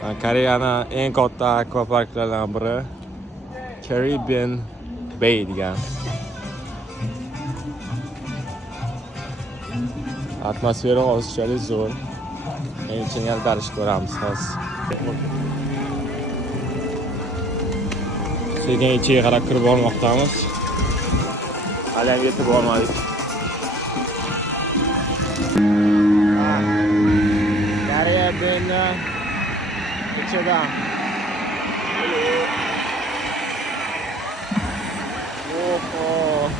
Koreyaning eng katta akvaparklaridan biri Caribbean Bay degan. Atmosfera ozishalik zo'r. Keyin yaltarish ko'ramiz hozir. Sekin ichiga qarab kirib bormoqdamiz. Hali ham yetib bormadik. Caribbean ichida. Oho.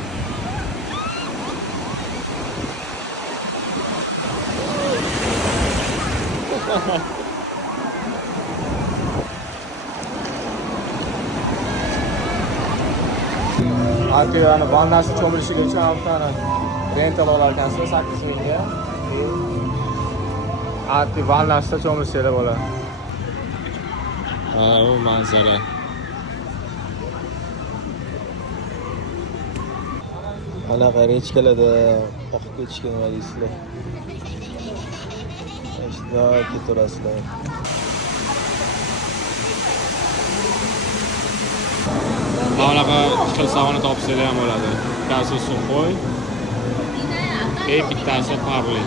Arkaya bandajlı çoğuluşu geçen hafta rental olarken 8 mingga. Ati bandajda çoğuluşuyla bo'la. Bu manzara. Anaqa rechkalarda oqib ketishga nima deysizlar? Ishda keturasizlar. Anaqa qilsag'ini topsanglar ham bo'ladi. Bittasi suxoy, bittasi parli.